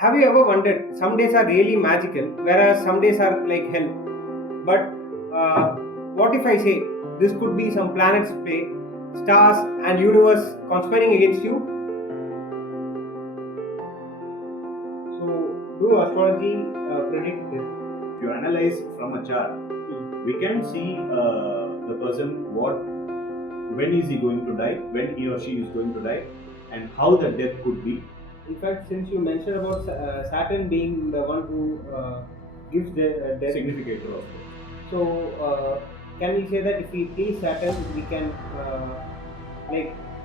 Have you ever wondered, some days are really magical, whereas some days are like hell? But what if I say this could be some planets play, stars and universe conspiring against you? So, do astrology predict this? If you analyze from a chart, we can see the person when is he going to die, when he or she is going to die, and how the death could be. In fact, since you mentioned about Saturn being the one who gives the death, Significator of it. so can we say that if we please Saturn, we can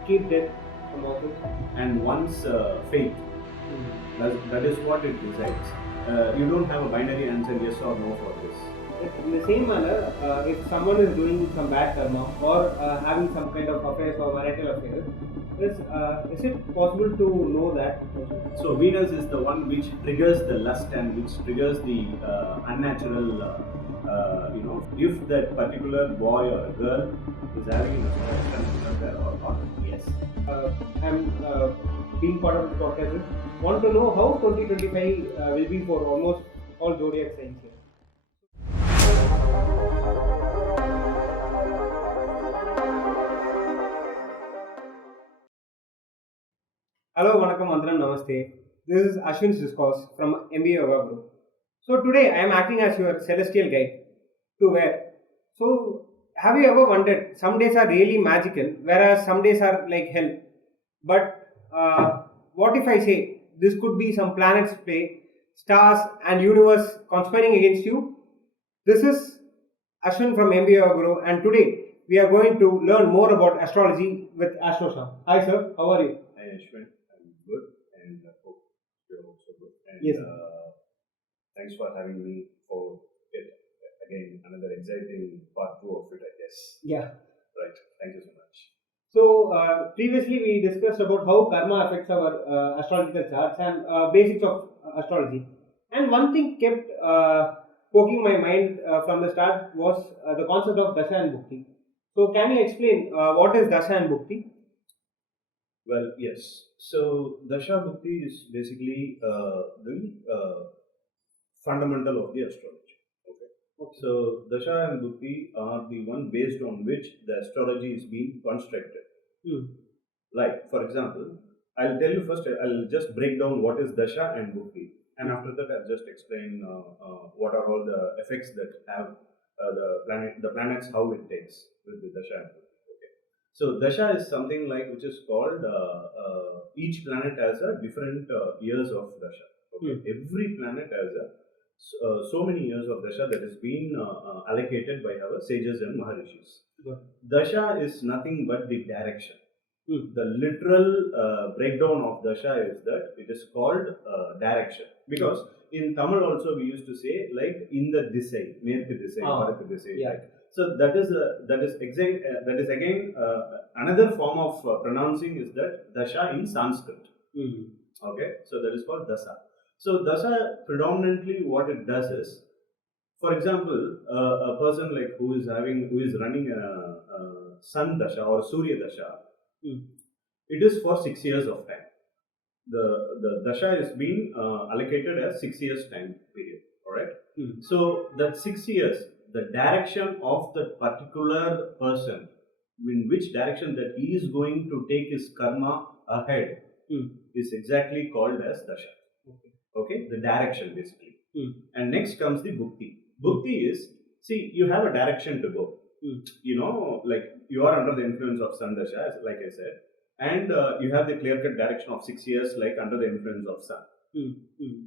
keep death from our lives? And one's faith, that is what it decides. You don't have a binary answer, yes or no, for this. In the same manner, if someone is doing some bad karma or having some kind of affairs or marital affairs, is it possible to know that? So Venus is the one which triggers the lust and which triggers the unnatural, if that particular boy or girl is having an affair or not, yes. I'm being part of the podcast. Want to know how 2025 will be for almost all zodiac signs here. Hello, Vanakkam, Vandram, Namaste. This is Ashwin's Discourse from MBAyogaGuru. So today I am acting as your celestial guide to where. So have you ever wondered, some days are really magical, whereas some days are like hell? But what if I say this could be some planets play, stars and universe conspiring against you? This is Ashwin from MBAyogaGuru, and today we are going to learn more about astrology with Astrologer. Hi sir, how are you? Hi Ashwin, I'm good and hope you're also good. And, Yes. Thanks for having me for it. Again, another exciting part 2 of it, I guess. Yeah. Right. Thank you so much. So previously we discussed about how karma affects our astrological charts and basics of astrology. And one thing kept poking my mind from the start was the concept of Dasha and Bhukti. So can you explain what is Dasha and Bhukti? Well, yes. So, Dasha Bhukti is basically the fundamental of the astrology. Okay. So, Dasha and Bhukti are the one based on which the astrology is being constructed. Like, for example, I'll tell you first, I'll just break down what is Dasha and Bhukti. And after that, I'll just explain what are all the effects that have the planets, how it takes with the Dasha and Bhukti. Okay. So Dasha is something like which is called each planet has a different years of Dasha. Okay. Every planet has so many years of Dasha that is being allocated by our sages and Maharishis. Dasha is nothing but the direction. The literal breakdown of Dasha is that it is called direction. Because in Tamil also we used to say like in the Disai, Merku Disai, Varakku Disai. Yeah. Right? So that is again another form of pronouncing is that Dasha in Sanskrit. Okay, so that is called Dasha. So Dasha predominantly what it does is, for example, a person like who is running a Sun Dasha or Surya Dasha, it is for 6 years of time. The Dasha is being allocated as 6 years time period. Alright. So that 6 years, the direction of the particular person, in which direction that he is going to take his karma ahead, is exactly called as Dasha. Okay, the direction basically. And next comes the Bhukti. Bhukti is, see, you have a direction to go. Like you are under the influence of Sun Dasha, like I said, and you have the clear-cut direction of 6 years, like under the influence of Sun.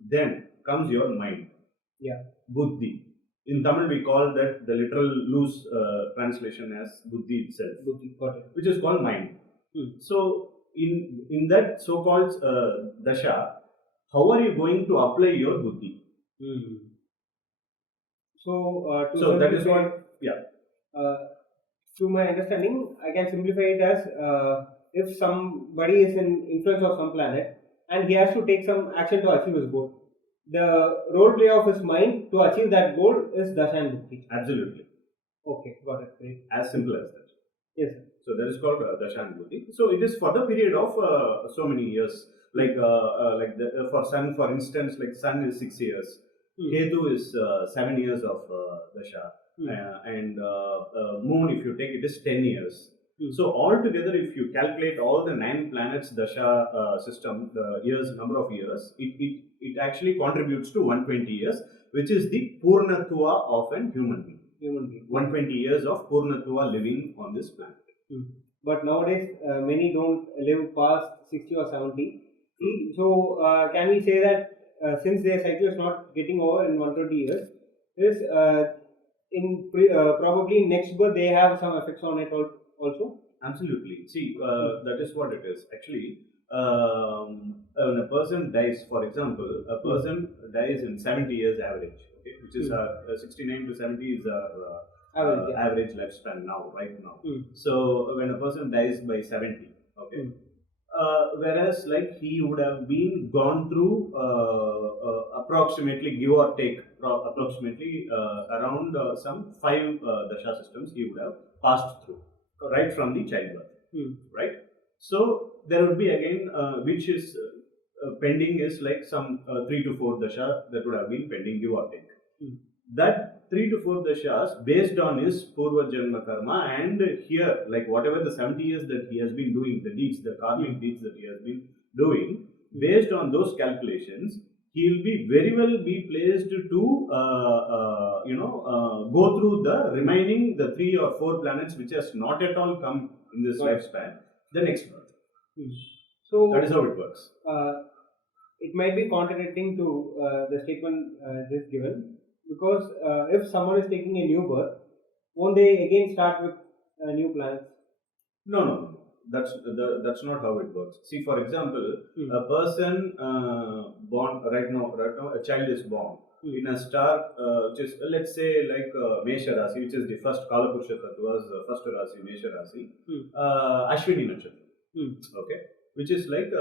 Then comes your mind. Yeah. Buddhi. In Tamil, we call that the literal loose translation as Buddhi itself, which is called mind. So, in that so-called Dasha, how are you going to apply your Buddhi? So that is what, yeah. To my understanding, I can simplify it as if somebody is in influence of some planet and he has to take some action to achieve his goal, the role play of his mind to achieve that goal is Dasha and Bhukti. Absolutely. Okay, got it. Great. As simple as that. Yes. So that is called Dasha and Bhukti. So it is for the period of so many years. For Sun, for instance, like Sun is 6 years, Ketu is 7 years of Dasha, and Moon, if you take it, is 10 years. So altogether, if you calculate all the 9 planets Dasha system, the years, number of years, it actually contributes to 120 years, which is the Purnatva of an human being. 120 years of Purnatva living on this planet. But nowadays, many don't live past 60 or 70. So, can we say that since their cycle is not getting over in 120 years, is probably next birth they have some effects on it also? Absolutely. See, that is what it is. Actually, when a person dies, for example, a person dies in 70 years average, okay, which is 69 to 70 is our average lifespan right now. So when a person dies by 70, okay, whereas like he would have been gone through approximately, give or take, approximately around some 5 dasha systems he would have passed through, right from the childbirth, right? So there would be again, which is pending is like some 3 to 4 dasha that would have been pending, give or take. That 3 to 4 dashas based on his Purva Janma Karma, and here, like whatever the 70 years that he has been doing, the deeds, the karmic deeds that he has been doing, based on those calculations, he will be very well be placed to go through the remaining, the 3 or 4 planets which has not at all come in this lifespan, the next birth. So that is how it works. It might be contradicting to the statement just given, because if someone is taking a new birth, won't they again start with new planets? No. That's not how it works. See, for example, a person born right now, a child is born in a star, which is, let's say, like Mesha Rasi, which is the first Kalapurusha Tattva's first Rasi, Mesha Rasi, Ashwini Nakshatra, okay, which is like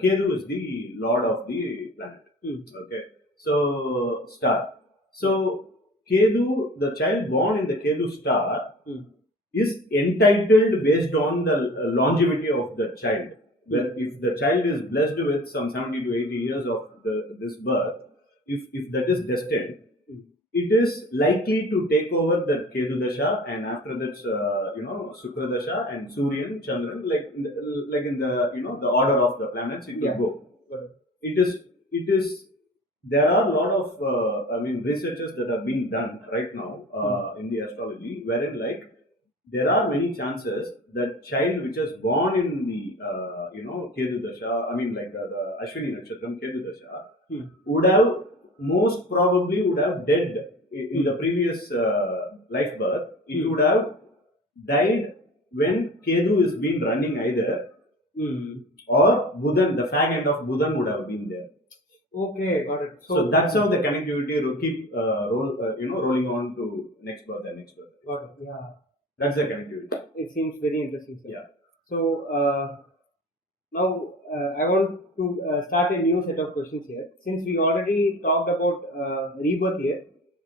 Ketu is the lord of the planet, okay, so star. So Ketu, the child born in the Ketu star, is entitled based on the longevity of the child. Well, if the child is blessed with some 70 to 80 years of this birth, if that is destined, it is likely to take over the Ketu Dasha, and after that, Sukra Dasha and Suryan, Chandran, like in the the order of the planets, it will go. It is. There are a lot of researches that are being done right now in the astrology, wherein like there are many chances that child which is born in the Ketu Dasha, the Ashwini Nakshatram Ketu Dasha, would have most probably dead in the previous life birth. It would have died when Ketu is been running either, or Buddhan, the fag end of Buddhan would have been there. Okay, got it. So that's how the connectivity will keep rolling on to next birth and next birth. Got it. Yeah. That's the connectivity. It seems very interesting, sir. Yeah. So now I want to start a new set of questions here. Since we already talked about rebirth here,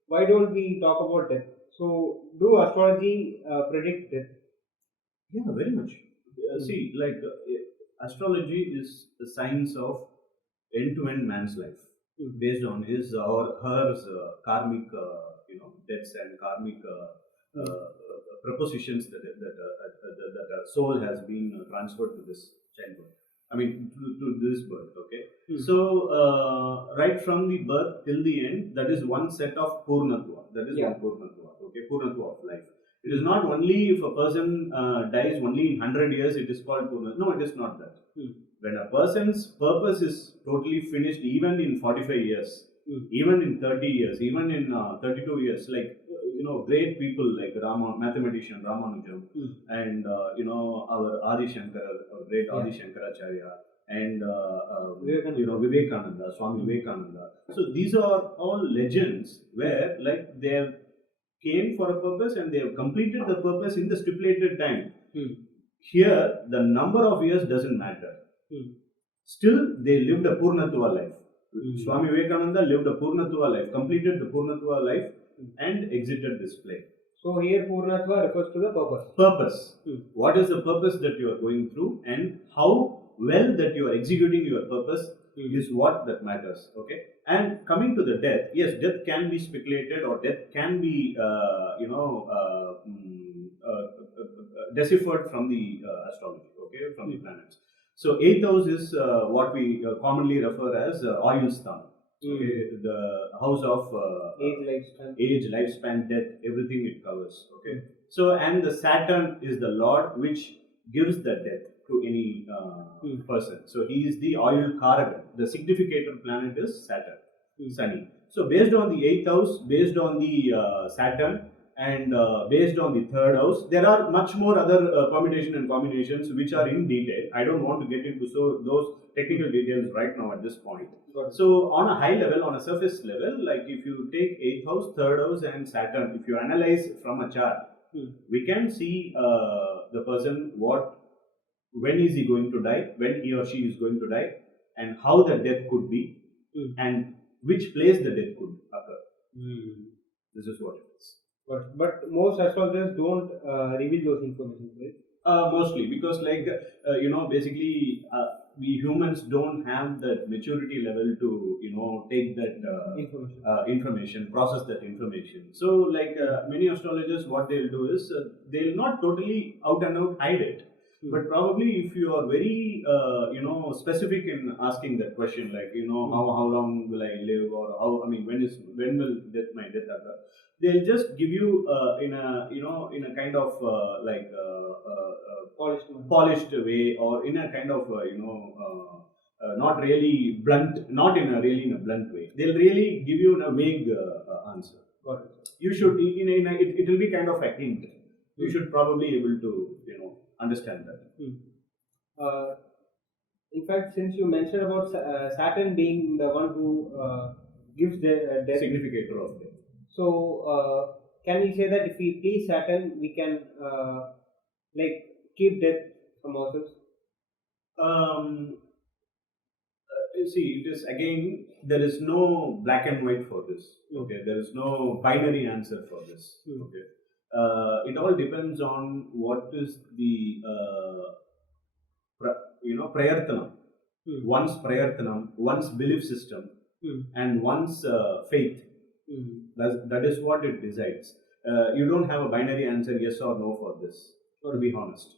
why don't we talk about death? So, do astrology predict death? Yeah, very much. See, like astrology is the science of end-to-end man's life, based on his or her karmic, debts and karmic propositions that a soul has been transferred to this childbirth. To this birth. Okay. So right from the birth till the end, that is one set of Purnatva. That is one Purnatva. Okay, Purnatva of life. It is not only if a person dies only in 100 years, it is called Purnatva. No, it is not that. When a person's purpose is totally finished, even in 45 years, even in 30 years, even in 32 years, like great people like mathematician Ramanujan, and our Adi Shankara, our great Adi Shankaracharya, and Vivekananda, Swami Vivekananda. So these are all legends where like they have came for a purpose and they have completed the purpose in the stipulated time. Here, the number of years doesn't matter. Still, they lived a Purnatva life. Swami Vivekananda lived a Purnatva life, completed the Purnatva life, and exited this plane. So here Purnatva refers to the purpose. Purpose. What is the purpose that you are going through, and how well that you are executing your purpose is what that matters. Okay, and coming to the death, yes, death can be speculated, or death can be deciphered from the astrology. Okay, from the planets. So 8th house is what we commonly refer as Ayu's thumb. Okay, the house of age, lifespan, death, everything it covers. Okay, so and the Saturn is the Lord which gives the death to any person. So he is the oil Karagan. The significator planet is Saturn, Sunny. So based on the 8th house, based on the Saturn, and based on the 3rd house, there are much more other permutation and combinations which are in detail. I don't want to get into those technical details right now at this point. So on a high level, on a surface level, like if you take 8th house, 3rd house and Saturn, if you analyze from a chart, we can see the person when is he going to die, when he or she is going to die, and how the death could be, and which place the death could occur. This is what it is. But most astrologers don't reveal those information, right? Mostly because basically we humans don't have that maturity level to take that information, process that information. So many astrologers, what they'll do is they'll not totally out and out hide it. But probably if you are very specific in asking that question, how long will I live, or when will my death occur, they'll just give you in a kind of polished way, or in a kind of not really blunt, not in a blunt way. They'll really give you a vague answer. Got it. You should it will be kind of a hint. You should probably able to understand that. In fact, since you mentioned about Saturn being the one who gives the death, significator of death. So can we say that if we please Saturn, we can keep death from ourselves? See, it is again, there is no black and white for this. Okay, there is no binary answer for this. Okay. It all depends on what is the prayarthanam, one's prayarthanam, one's belief system, and one's faith. That is what it decides. You don't have a binary answer, yes or no, for this, to be honest.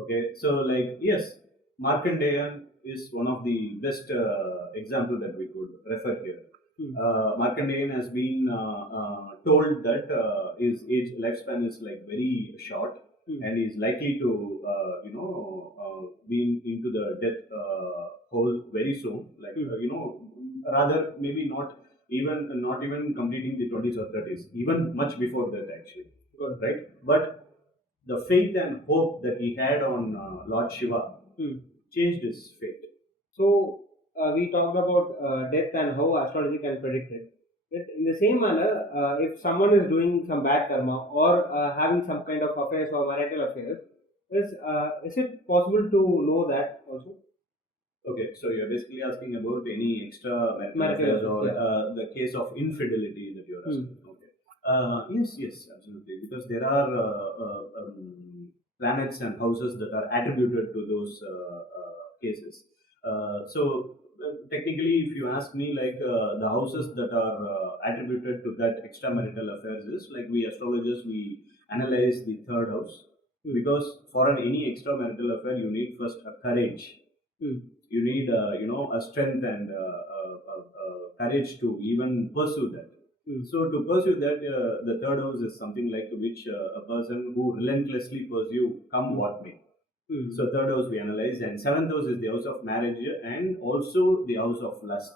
Okay, so yes, Markandeya is one of the best example that we could refer here. Markandeyan has been told that his age lifespan is very short, and he is likely to be into the death hole very soon. Rather maybe not even completing the 20s or 30s, even much before that actually. Right? But the faith and hope that he had on Lord Shiva changed his fate. So we talked about death and how astrology can predict it. In the same manner, if someone is doing some bad karma or having some kind of affairs or marital affairs, is it possible to know that also? Okay, so you're basically asking about any extra marital affairs or the case of infidelity that you're asking. Okay. Yes, absolutely. Because there are planets and houses that are attributed to those cases. Technically, if you ask me, the houses that are attributed to that extramarital affairs is we astrologers, we analyze the 3rd house, because for any extramarital affair you need first a courage. You need a strength and courage to even pursue that. So to pursue that, the 3rd house is something which a person who relentlessly pursue come what may. So 3rd house we analyze, and 7th house is the house of marriage and also the house of lust.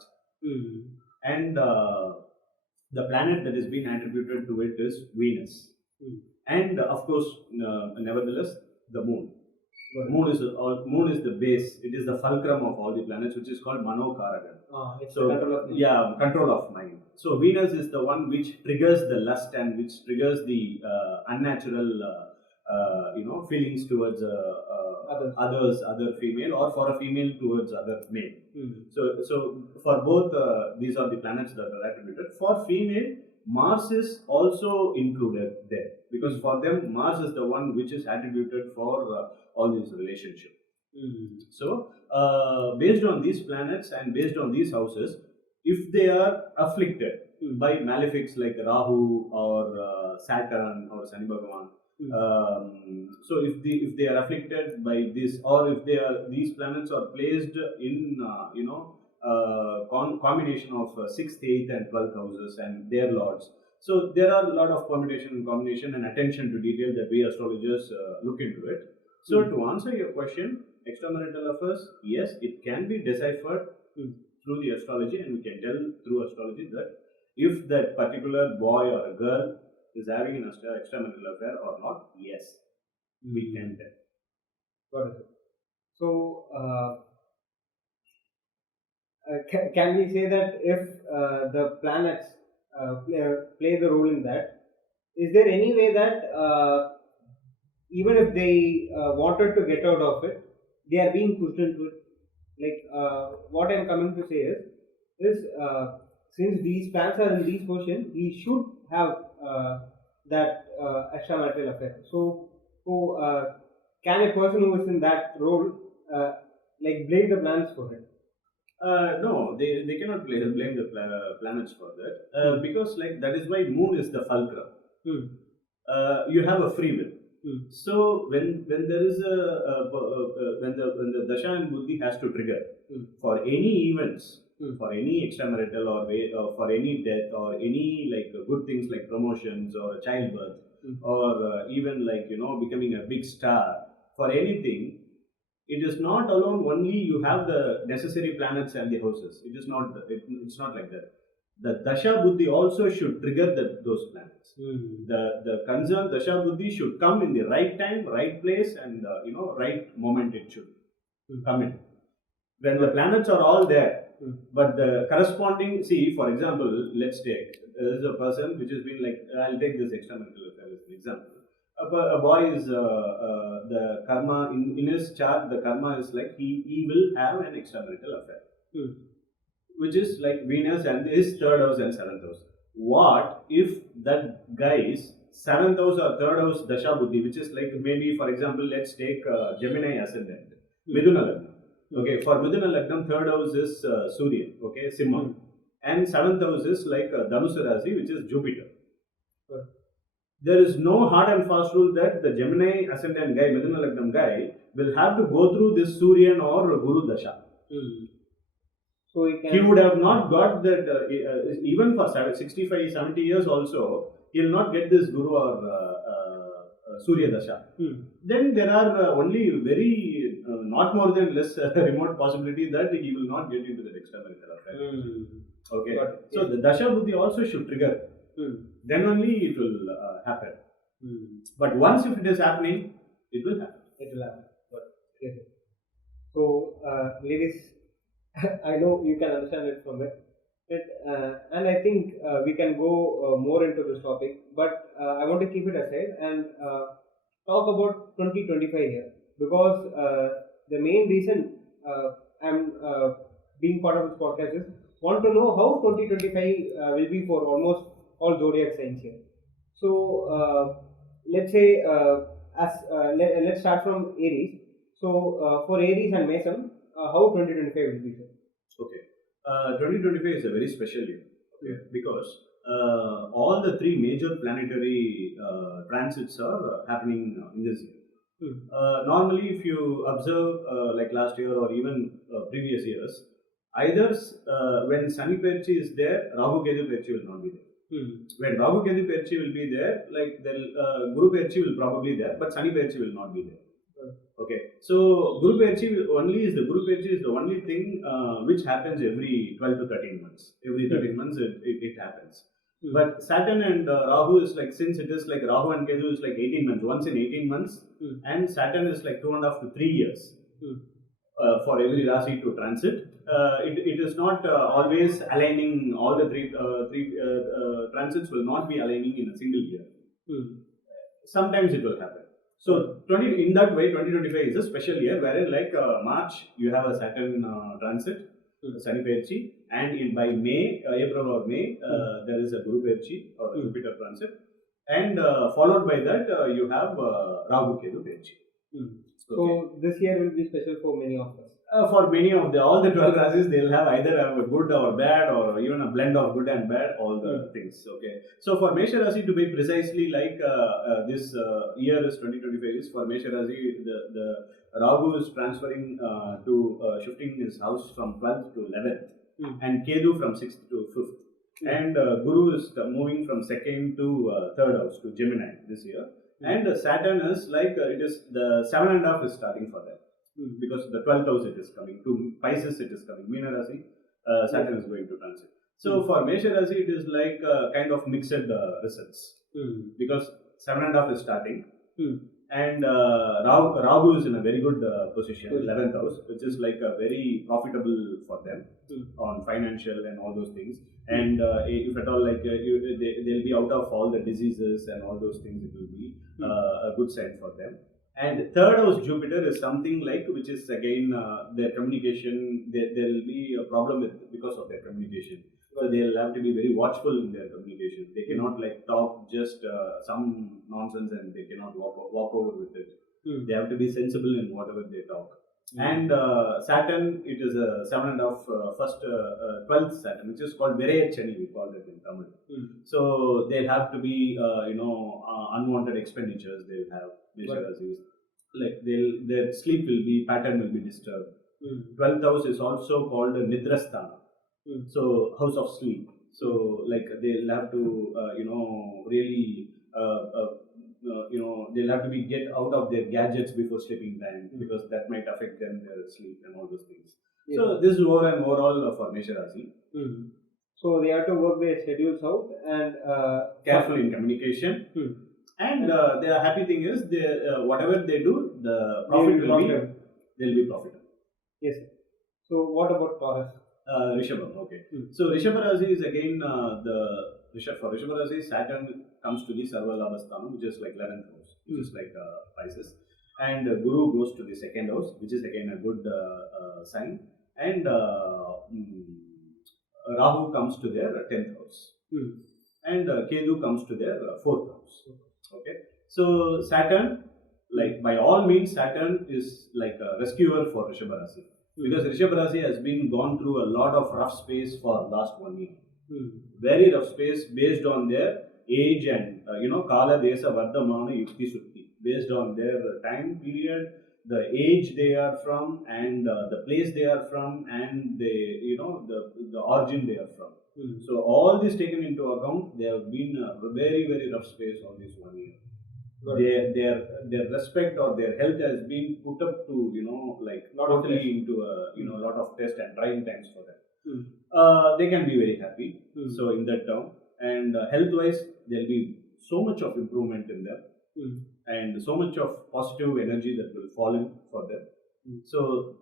And the planet that is being attributed to it is Venus. And of course, nevertheless, the moon. Moon is the base. It is the fulcrum of all the planets, which is called Mano Karagan. Control of mind. So Venus is the one which triggers the lust and which triggers the unnatural feelings towards other female, or for a female towards other male. So for both these are the planets that are attributed. For female, Mars is also included there, because for them Mars is the one which is attributed for all these relationships. So, based on these planets and based on these houses, if they are afflicted by malefics like Rahu or Saturn or Shani Bhagavan, so if they are afflicted by this, or if these planets are placed in combination of 6th, 8th, and 12th houses and their lords. So there are a lot of permutation and combination and attention to detail that we astrologers look into it. So to answer your question, extramarital affairs, yes, it can be deciphered through the astrology, and we can tell through astrology that if that particular boy or a girl is having an extramarital affair or not, yes, we can tell. Got it. So, can we say that if the planets play the role in that, is there any way that even if they wanted to get out of it, they are being pushed into it? Like, what I'm coming to say is since these planets are in these positions, he should have that extramarital affair. So can a person who is in that role like blame the planets for it? No, they cannot blame the planets for that because like that is why moon is the fulcrum. You have a free will. So when there is when the Dasha and Bhukti has to trigger for any events, for any extramarital or for any death or any like good things like promotions or childbirth or even like becoming a big star, for anything, it is not alone only you have the necessary planets and the houses. It is not. It's not like that. The Dasha Buddhi also should trigger those planets. The concerned Dasha Buddhi should come in the right time, right place, and right moment it should come in. When the planets are all there, but the corresponding, see, for example, let's take, there is a person which has been like, I'll take this extramarital affair as an example. A boy is, the karma, in his chart, the karma is like, he will have an extramarital affair. Which is like Venus and his 3rd house and 7th house. What if that guy's 7th house or 3rd house Dasha Buddhi, which is like maybe, for example, let's take Gemini ascendant, Midhuna Lagna. Okay, for Midhuna Lagna, 3rd house is Surya, okay, Simha. And 7th house is like Dhanusa Rasi, which is Jupiter. There is no hard and fast rule that the Gemini ascendant guy, Midhuna Lagna guy, will have to go through this Suryan or Guru Dasha. So he would have not got that, even for 65, 70 years also, he will not get this Guru or Surya Dasha. Then there are only very, not more than less remote possibility that he will not get into that extramarital affair. Okay. So the Dasha Buddhi also should trigger. Then only it will happen. But once if it is happening, it will happen. It will happen. Yes. So, ladies, I know you can understand it from it. And I think we can go more into this topic, but I want to keep it aside and talk about 2025 here, because the main reason I'm being part of this podcast is want to know how 2025 will be for almost all zodiac signs here. So let's say let's start from Aries. So for Aries and Mason, how 2025 will be, sir? Okay. 2025 is a very special year, okay, because all the 3 major planetary transits are happening in this year. Normally, if you observe like last year or even previous years, either when Shani Perchi is there, Rahu Ketu Perchi will not be there. When Rahu Ketu Perchi will be there, like the Guru Perchi will probably there, but Shani Perchi will not be there. Okay, so Guru Perchi is the only thing which happens every 12 to 13 months. Every 13 months it happens. But Saturn and Rahu is like, since it is like Rahu and Ketu is like 18 months, once in 18 months, and Saturn is like 2.5 to 3 years for every Rasi to transit. It is not always aligning, all the three transits will not be aligning in a single year. Sometimes it will happen. So in that way, 2025 is a special year wherein like March you have a Saturn transit, Shani Perchi, and by May, April or May, there is a Guru Perchi or Jupiter transit, and followed by that you have Rahu Ketu Perchi. So this year will be special for many of us. For many of all the 12 rasis, they'll have either a good or bad, or even a blend of good and bad, all the things. Okay. So for Mesha Rasi, to be precisely like this year is 2025 is for Mesha Rasi, the Rahu is transferring shifting his house from 12th to 11th, and Kedu from 6th to 5th, and Guru is moving from 2nd to 3rd house to Gemini this year, and Saturn is like it is the 7.5 is starting for them. Because the 12th house it is coming, to Pisces it is coming, Meena Rasi, Saturn is going to transit. So for Mesha Rasi it is like kind of mixed results, because 7.5 is starting, and Rahu is in a very good position, 11th house, which is like a very profitable for them on financial and all those things. And if at all like they'll be out of all the diseases and all those things, it will be a good sign for them. And 3rd house Jupiter is something like which is again their communication. There will be a problem because of their communication. So they'll have to be very watchful in their communication. They cannot like talk just some nonsense and they cannot walk over with it. They have to be sensible in whatever they talk. And Saturn, it is a 7.5 first 12th Saturn, which is called Virayachani, we call it in Tamil. So they'll have to be unwanted expenditures. They'll have like their sleep pattern will be disturbed. 12th house is also called Nidrasthana, so house of sleep. So like they'll have to really they'll have to be get out of their gadgets before sleeping time, because that might affect them their sleep and all those things. So this is overall for Mesha Rasi. So they have to work their schedules out and careful in communication. And the happy thing is, whatever they do, the profit they'll be profitable. Yes. So what about Taurus? Rishabha. Okay. So Rishabha Rasi is again for Rishabha Rasi, Saturn comes to the Sarva Labhasthanam, which is like 11th house, which is like Pisces, and Guru goes to the 2nd house, which is again a good sign, and Rahu comes to their 10th house, and Kedu comes to their 4th house. Okay, so Saturn, like by all means, Saturn is like a rescuer for Rishabha Rasi, because Rishabha Rasi has been gone through a lot of rough space for last 1 year. Very rough space based on their age and Kala Desa Vardhamana Yukti Sukti, based on their time period, the age they are from, and the place they are from, and the origin they are from. So all this taken into account, they have been a very, very rough space all this 1 year. Their respect or their health has been put up to totally into a lot of test and trying times for them. They can be very happy. So in that term, and health wise, there will be so much of improvement in them, and so much of positive energy that will fall in for them. So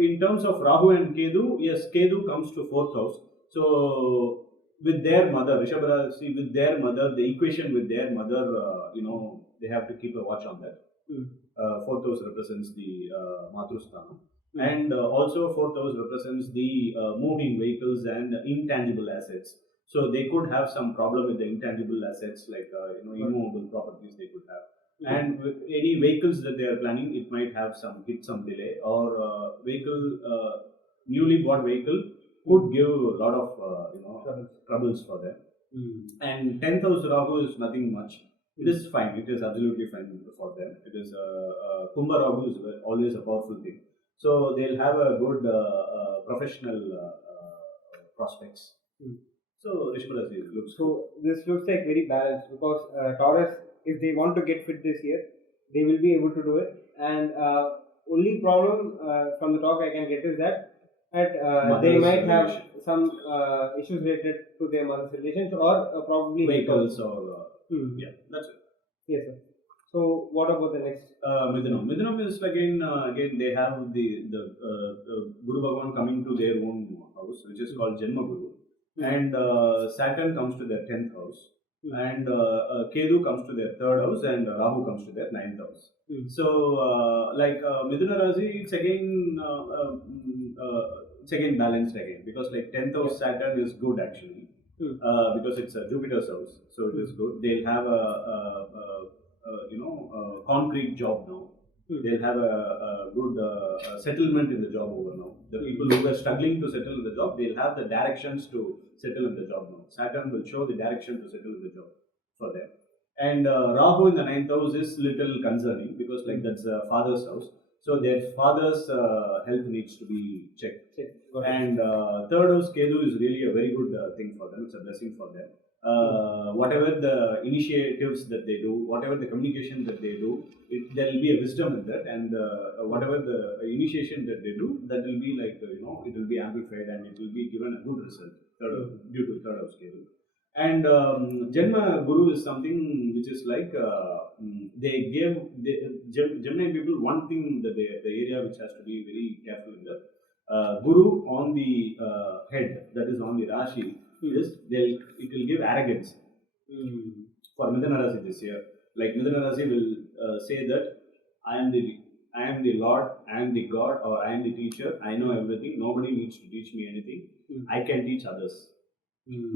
in terms of Rahu and Kedu, yes, Kedu comes to 4th house. So with their mother, Rishabha Rasi, with their mother, the equation with their mother, they have to keep a watch on that. 4th house represents the Matrusthana, and also 4th house represents the moving vehicles and intangible assets. So they could have some problem with the intangible assets, like immovable properties they could have. And with any vehicles that they are planning, it might have some delay, or newly bought vehicle could give a lot of troubles for them. And 10th house Rahu is nothing much. It is fine. It is absolutely fine for them. It is Kumbha Rahu is always a powerful thing. So they'll have a good professional prospects. So Rishabha Rasi looks. So this looks like very balanced, because Taurus, if they want to get fit this year, they will be able to do it. And only problem from the talk I can get is that they might have some issues related to their mother's relations, or probably vehicles or yeah, that's it. Yes, sir. So what about the next? Midhunam. Midhunam is again they have the Guru Bhagavan coming to their own house, which is called Janma Guru, and Saturn comes to their 10th house, and Kedu comes to their 3rd house, and Rahu comes to their 9th house. So Midhuna Rasi, it's again balanced again, because like 10th house Saturn is good actually, because it's a Jupiter's house, so it is good. They'll have a concrete job now. They'll have a good settlement in the job over now. The people who are struggling to settle in the job, they'll have the directions to settle in the job now. Saturn will show the direction to settle in the job for them. And Rahu in the 9th house is little concerning because like that's father's house. So their father's health needs to be checked. And third house Ketu is really a very good thing for them. It's a blessing for them. Whatever the initiatives that they do, whatever the communication that they do, there will be a wisdom in that, and whatever the initiation that they do, that will be like it will be amplified and it will be given a good result due to third house Ketu. And Janma Guru is something which is like they gave Gemini people one thing that the area which has to be very careful in that Guru on the head, that is on the Rashi. It will give arrogance for Midana Rasi this year. Like Midana Rasi will say that I am the Lord, I am the God, or I am the teacher. I know everything. Nobody needs to teach me anything. I can teach others.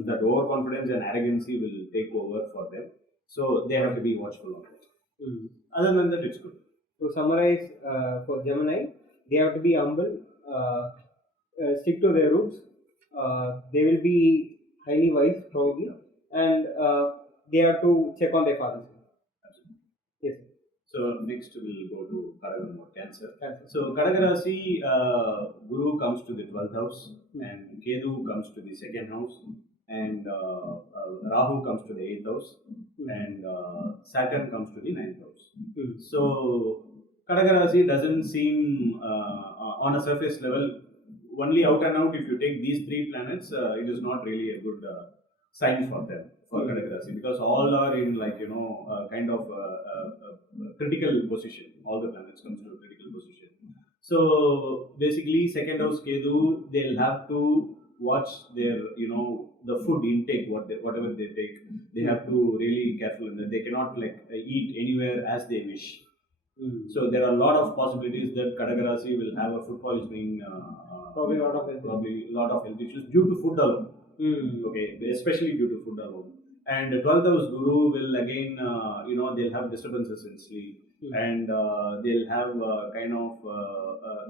That overconfidence and arrogancy will take over for them. So they have to be watchful of it. Other than that, it's good. To summarize, for Gemini, they have to be humble, stick to their roots. They will be highly wise probably, and they have to check on their fathers. Yes. So next we'll go to Cancer. So Kadaka Rasi, Guru comes to the 12th house, and Ketu comes to the 2nd house, and Rahu comes to the 8th house, and Saturn comes to the 9th house. So Kadaka Rasi doesn't seem on a surface level. Only out and out, if you take these three planets, it is not really a good sign for them, for Kadaka Rasi, because all are in kind of critical position. All the planets comes to a critical position. So basically, 2nd house Ketu, they'll have to watch their the food intake, whatever they take. They have to really careful in that. They cannot eat anywhere as they wish. So there are a lot of possibilities that Kadaka Rasi will have a food poisoning. Probably a lot of health issues due to food alone. Okay, especially due to food alone. And 12th house Guru will again, they'll have disturbances in sleep, and they'll have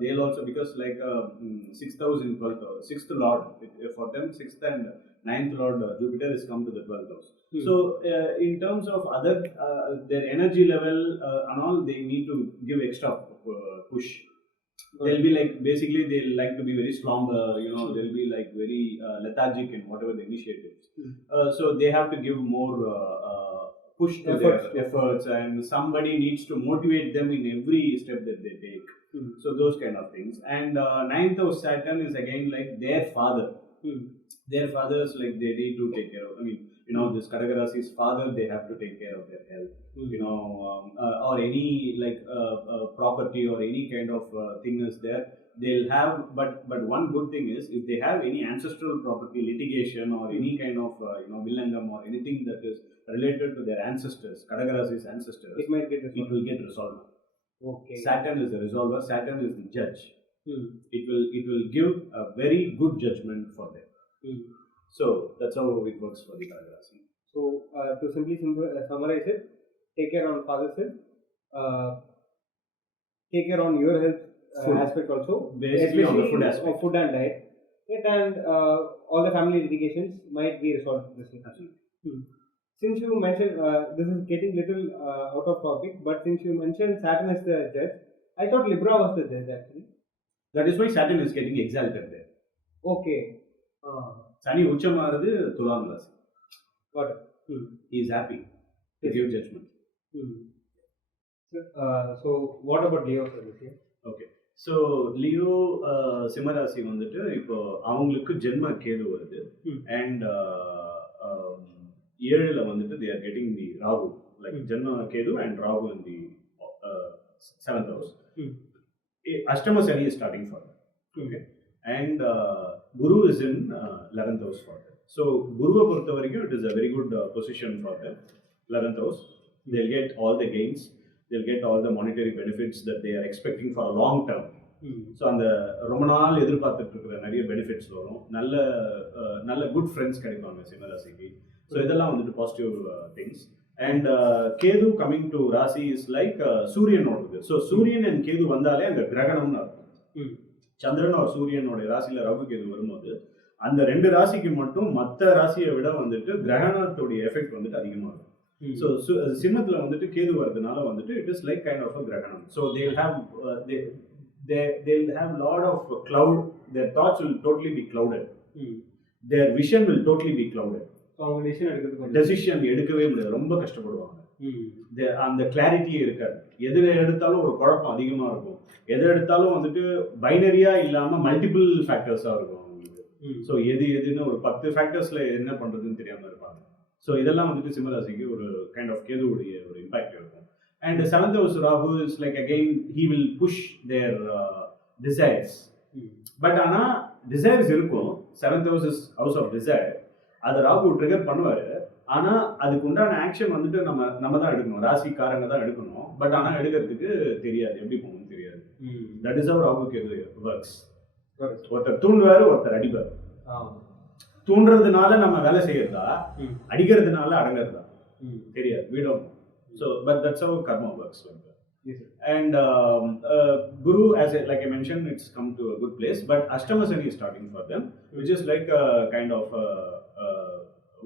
they'll also, because 6th house in 12th house, 6th Lord for them, 6th and 9th Lord Jupiter is come to the 12th house. So in terms of other their energy level and all, they need to give extra push. They'll be basically they'll like to be very slumber, they'll be very lethargic in whatever the initiatives. So they have to give more push to their efforts, and somebody needs to motivate them in every step that they take. So those kind of things. And 9th house Saturn is again their father. Their fathers, they need to take care of. This Kadaka Rasi's father, they have to take care of their health. Or any property or any kind of thing is there. They'll have, but one good thing is, if they have any ancestral property litigation or any kind of villangam or anything that is related to their ancestors, Kadaka Rasi's ancestors, it will get resolved. Okay. Saturn is the resolver. Saturn is the judge. It will give a very good judgment for them. So that's how it works for the Kadaka Rasi. So to simply summarize it, take care on father's health, take care on your health aspect also, basically on the food aspect, food and diet, and all the family litigations might be resolved this year. Absolutely. Since you mentioned, this is getting little out of topic, but since you mentioned Saturn is the judge, I thought Libra was the judge actually. That is why Saturn is getting exalted there. Okay. Sani Uchamaradhu Tulam Rasi. Got it. He is happy to give judgment. So what about Leo for this year? Okay. So Leo Simharasi வந்துட்டு இப்போ அவங்களுக்கு ஜென்ம கேது வருது, and 7ல வந்துட்டு they are getting the Rahu, ஜென்ம Ketu and Rahu in the 7th house. Ashtama Shani is starting for them. Okay. And Guru is in 11th house for them. So Guruva பொறுத்த வரைக்கும் it is a very good position for them. 11th house, they'll get all the gains, they'll get all the monetary benefits that they are expecting for a long term. So அந்த ரொம்ப நாள் எதிர்பார்த்துட்டு இருக்கிற நிறைய benefits வரும், நல்ல good friends கிடைப்பாங்க சிம்மராசிக்கு. ஸோ இதெல்லாம் வந்துட்டு positive things. And Kedu coming to Rasi is like Suryan ordu. So Suryan and Kedu vandale and Grahanam artham. Chandran or Suryan or Rasila Rahu Kedu வரும்போது அந்த ரெண்டு ராசிக்கு மட்டும் மற்ற ராசியை விட வந்துட்டு கிரகணத்தோட எஃபெக்ட் வந்துட்டு அதிகமாக இருக்கும். ஸோ சிம்மத்தில் வந்துட்டு கேது வரதுனால வந்துட்டு it is like kind of a கிரகணம். So they'll have lot of cloud. Their thoughts will totally be clouded. Their vision will totally be clouded. Decision எடுக்கவே முடியாது, ரொம்ப கஷ்டப்படுவாங்க. அந்த கிளாரிட்டியே இருக்காது. எது எடுத்தாலும் ஒரு குழப்பம் அதிகமாக இருக்கும். எது எடுத்தாலும் வந்துட்டு பைனரியா இல்லாமல் மல்டிபிள் ஃபேக்டர்ஸாக இருக்கும். ஸோ எதுன்னு ஒரு 10 ஃபேக்டர்ஸில் என்ன பண்ணுறதுன்னு தெரியாமல் இருப்பாங்க. ஸோ இதெல்லாம் வந்துட்டு சிம்மராசிக்கு ஒரு கைண்ட் ஆஃப் கேதுவுடைய ஒரு இம்பாக்ட் இருக்கும். And 7th house Rahu is like again he will push their desires. But ஆனால் டிசைர்ஸ் இருக்கும். 7th house is house of desire. அதை ராகு ட்ரிகர் பண்ணுவார். ஆனால் அதுக்கு உண்டான ஆக்ஷன் வந்துட்டு நம்ம தான் எடுக்கணும், ராசிக்காரங்க தான் எடுக்கணும். பட் ஆனால் எடுக்கிறதுக்கு தெரியாது, எப்படி போகணும்னு தெரியாது. தட் இஸ் அவர் ராகு கேது ஒர்க்ஸ். ஒருத்தர் தூண்டுவாரு, ஒருத்தர் அடிப்பார். தூண்டுறதுனால நம்ம வேலை செய்யறதா, அடிக்கிறதுனால அடங்குறதா தெரியாது. we don't know. So but that's how karma works like that. And Guru, like I mentioned, it's come to a good place, but Ashtama Sani is starting for them, which is like a kind of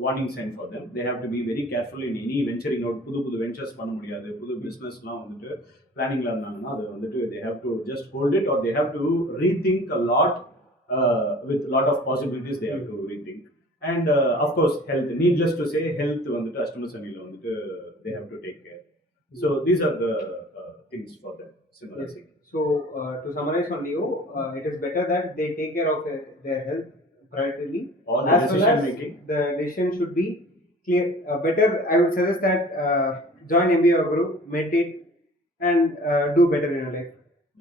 warning sign for them. They have to be very careful in any venturing out. புது ventures பண்ண முடியாது. புது பிஸ்னஸ்லாம் வந்துட்டு பிளானிங்ல இருந்தாங்கன்னா அது வந்துட்டு they have to just hold it, or they have to rethink a lot. With lot of possibilities they have to rethink. And of course health, needless to say, health வந்துட்டு அஷ்டம சனியில வந்துட்டு they have to take care. So these are the things for them. Similar. Yes. So to summarize on Leo, it is better that they take care of their health primarily. All the decision making. The decision should be clear. Better, I would suggest that join MBAyogaGuru, meditate, and do better in your life.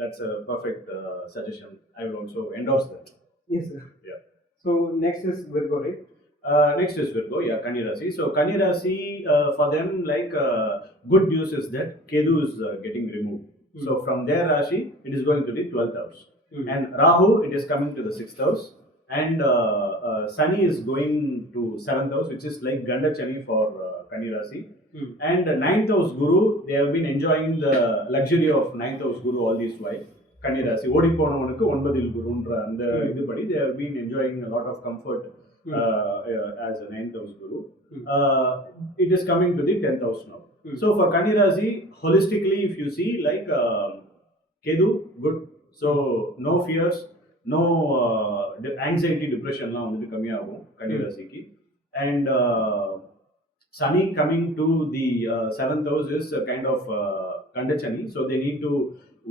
That's a perfect suggestion. I will also endorse that. Yes, sir. Yeah. So next is Virgo, right? Next is Virgo, yeah, Kani Rasi. So Kani Rasi, for them, like good news is that Kedu is getting removed. So from their Rashi, it is going to the 12th house. And Rahu, it is coming to the 6th house. And Sani is going to 7th house, which is like Gandachani for Kani Rasi. And 9th house Guru, they have been enjoying the luxury of 9th house Guru all this while. Kani Rasi, ஓடி போனவனுக்கு 9th குருன்ற அந்த இதுபடி they have been enjoying a lot of comfort as a 9th house Guru. It is coming to the 10th house now. So for Kani Rasi, holistically, if you see, like Kedu, good. So no fears, no anxiety, depression la vandu kamiyagum Kani Rasiki. And Sani coming to the 7th house is a kind of Kandachani, so they need to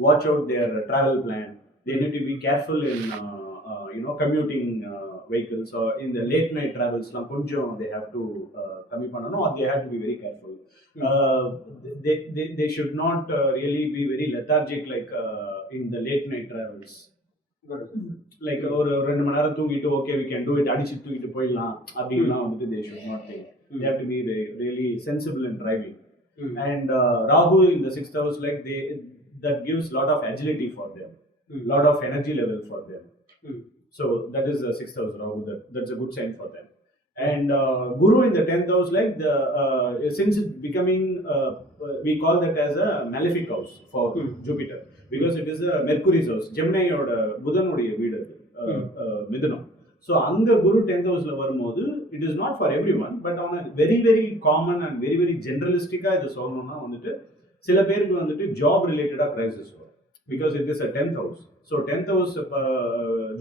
watch out their travel plan. They need to be careful in commuting vehicles, or in the late night travels la konjam they have to kami panano, or they have to be very careful. They should not really be very lethargic like in the late night travels. Like ஒரு 2 மணி நேரம் தூங்கிட்டு okay we can do it, அடிச்சு தூக்கிட்டு போயிடலாம் அப்படின்லாம் வந்துட்டு they should not take. They have to be really sensible in driving. And Rahu in the 6th house, like that gives lot of agility for them, lot of energy level for them. So that is the 6th house Rahu, that's a good sign for them. And Guru in the 10th house, like since it's becoming we call that as a malefic house for Jupiter, because it is a Mercury's house. Gemini oda Budhanuடைய வீடு மிதுனம். So அங்க குரு 10th ஹவுஸ்ல வரும்போது it is not for everyone, but on a very very common and very very generalistic இது சொல்லணும்னா வந்துட்டு சில பேருக்கு வந்துட்டு ஜாப் ரிலேட்டடா கிரைசிஸ் வரும், because it is a 10th house. So 10th house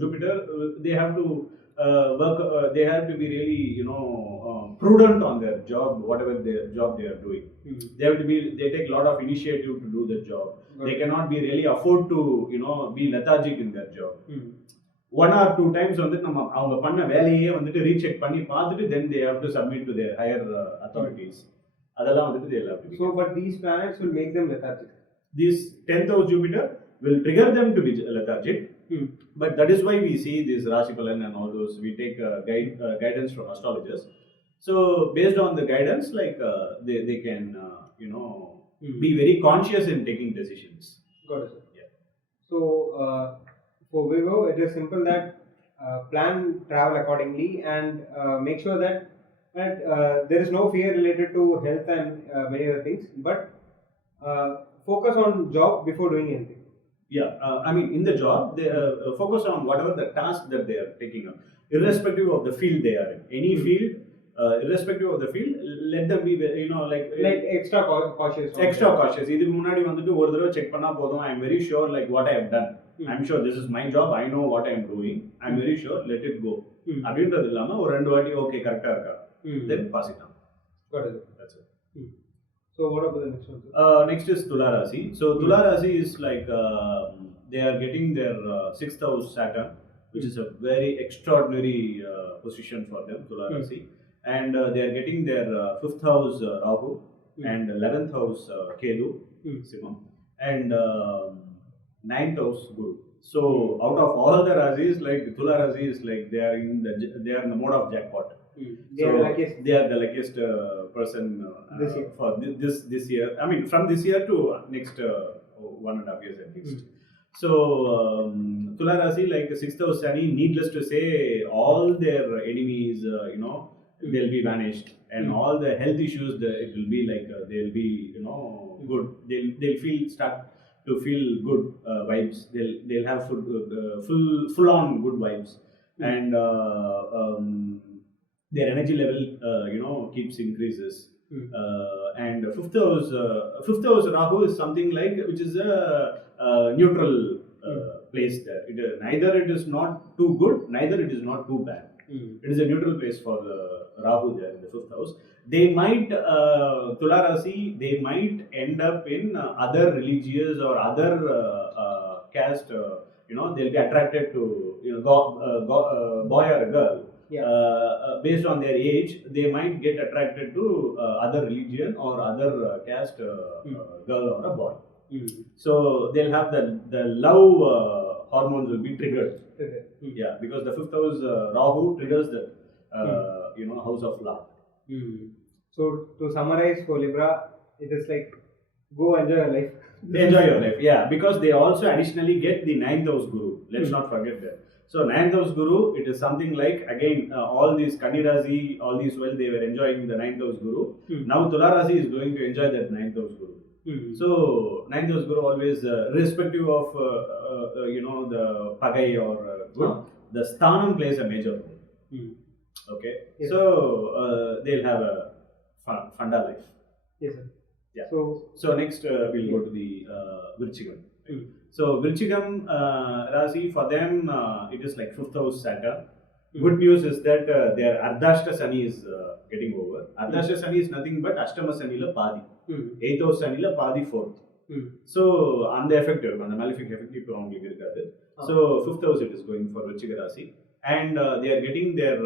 Jupiter, they have to work, they have to be really prudent on their job, whatever their job they are doing. They take a lot of initiative to do their job. They cannot be really afford to be lethargic in their job. 1 or 2 times வந்துட்டு நம்ம அவங்க பண்ண வேலையே வந்துட்டு recheck பண்ணி பார்த்துட்டு then they have to submit to their higher authorities. அதெல்லாம் வந்துட்டு they have to be. So but these planets will make them lethargic. This 10th house Jupiter will trigger them to be lethargic. But that is why we see this Rashi Palan and all those, we take guidance from astrologers. So based on the guidance, like they can be very conscious in taking decisions. Got it. Yeah. So for Virgo, it is simple that plan travel accordingly and make sure that And there is no fear related to health and many other things, but focus on job before doing anything. Yeah, I mean, in the job, they focus on whatever the task that they are taking up, irrespective of the field they are in. Any field, irrespective of the field, let them be, like extra cautious. Extra cautious. இதுக்கு முன்னாடி வந்துட்டு ஒரு தடவை check பண்ணா போதும். I am very sure like what I have done. I am sure this is my job. I know what I am doing. I am very sure. Let it go. அப்படின்றது இல்லாம ஒரு ரெண்டு வாட்டி ஓகே கரெக்டா இருக்கா, then pass it on. Got it. That's it. So what about the next one? Next is Tula Rasi. So Tula Rasi is like they are getting their sixth house Saturn, which is a very extraordinary position for them, Tula Rasi. And they are getting their fifth house Rahu and 11th house Kedu, Simam, and ninth house Guru. So out of all the Rasis, like Tula Rasi is like they are in the mode of jackpot. They are the luckiest. They are the luckiest person this year. for this year. I mean, from this year to next 1.5 years at least. So Tula Rasi, like sixth house Shani, needless to say, all their enemies, they'll be vanished, and all the health issues, it will be like they'll be good. They'll start to feel good vibes. They'll have full on good vibes, and their energy level keeps increases. And fifth house Rahu is something like which is a neutral place there. Neither it is not too good, neither it is not too bad. It is a neutral place for Rahu there in the fifth house. They might Tula Rasi, they might end up in other religious or other caste. They'll be attracted to boy or a girl. Based on their age, they might get attracted to other religion or other caste girl or a boy. So they'll have the love hormones will be triggered. Yeah, because the fifth house Rahu triggers the house of love. So to summarize for Libra, it is like go enjoy your life. Enjoy your life, yeah, because they also additionally get the ninth house Guru. Let's not forget that. So ninth house Guru, it is something like again all these Kani Rasi, all these while they were enjoying the ninth house Guru. Now Tula Rasi is going to enjoy that ninth house Guru. So ninth house Guru always, irrespective of the Pagai or good, the Sthanam plays a major role. Okay, yes. So they'll have a funda life. Yes, sir. Yeah. So next we'll go to the Virchigam. So Virchigam Rasi, for them it is like fifth house Saturn. Good news is that their Ardhashta Sani is getting over. Ardhashta Sani is nothing but Ashtama Sani la Padi. 8th house Sani la Padi 4th. So on the effective, on the malefic effective irukadhu. So fifth house it is going for Virchiga Rasi, and they are getting their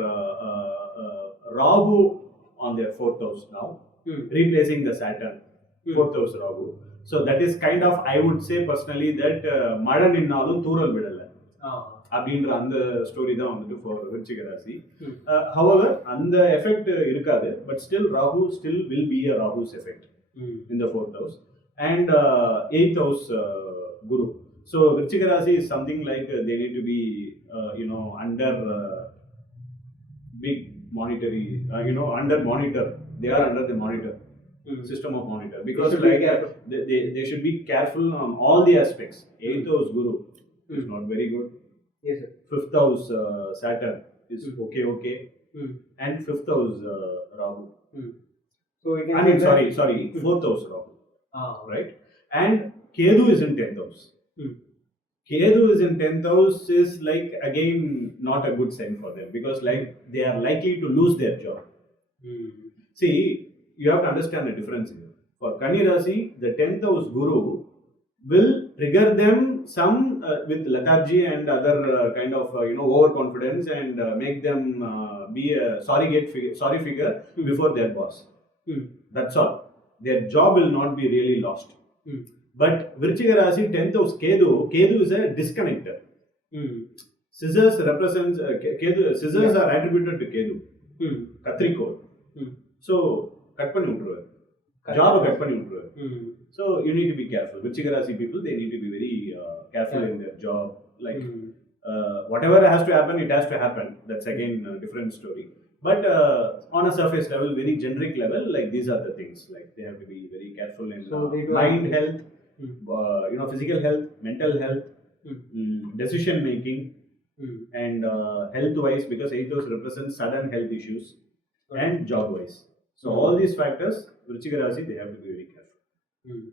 Rahu on their fourth house now, replacing the Saturn. Fourth house Rahu. So that is kind of, I would say personally that Madan innalum Thural vidala. அப்படின்ற அந்த story தான் வந்துட்டு for விருச்சிக ராசி. However அந்த effect இருக்காது, but still Rahu still will be a Rahu's effect in the fourth house and eighth house Guru. So Vrischika ராசி is something like they need to be under big monetary, under monitor. They are under the monitor system of monitor, because they should be careful on all the aspects. 8th house Guru is not very good. Yes, sir. 5th house Saturn is okay, and 5th house Rahu. So we can sorry, 4th house Rahu. Right, and Kedu is in 10th house. Kedu is in 10th house is like again not a good sign for them, because like they are likely to lose their job. See, you have to understand the difference here. For Kani Rasi, the 10th house Guru will trigger them some with lethargy and other kind of overconfidence, and make them be a sorry figure before their boss. That's all. Their job will not be really lost. But Virchiga Rasi 10th house Kedu is a disconnector. Scissors represents Kedu. Scissors are attributed to Kedu. Katrikol. So cut panni utruvar. Job cut panni utruvar. So you need to be careful. Virchiga Rasi people, they need to be very careful in their job. Like whatever has to happen, it has to happen. That's again a different story. But on a surface level, very generic level, like these are the things. Like they have to be very careful in mind health, physical health, mental health, decision making, and health wise, because 8th house represents sudden health issues, and job wise. So all these factors, Vrichika Rasi, they have to be very careful.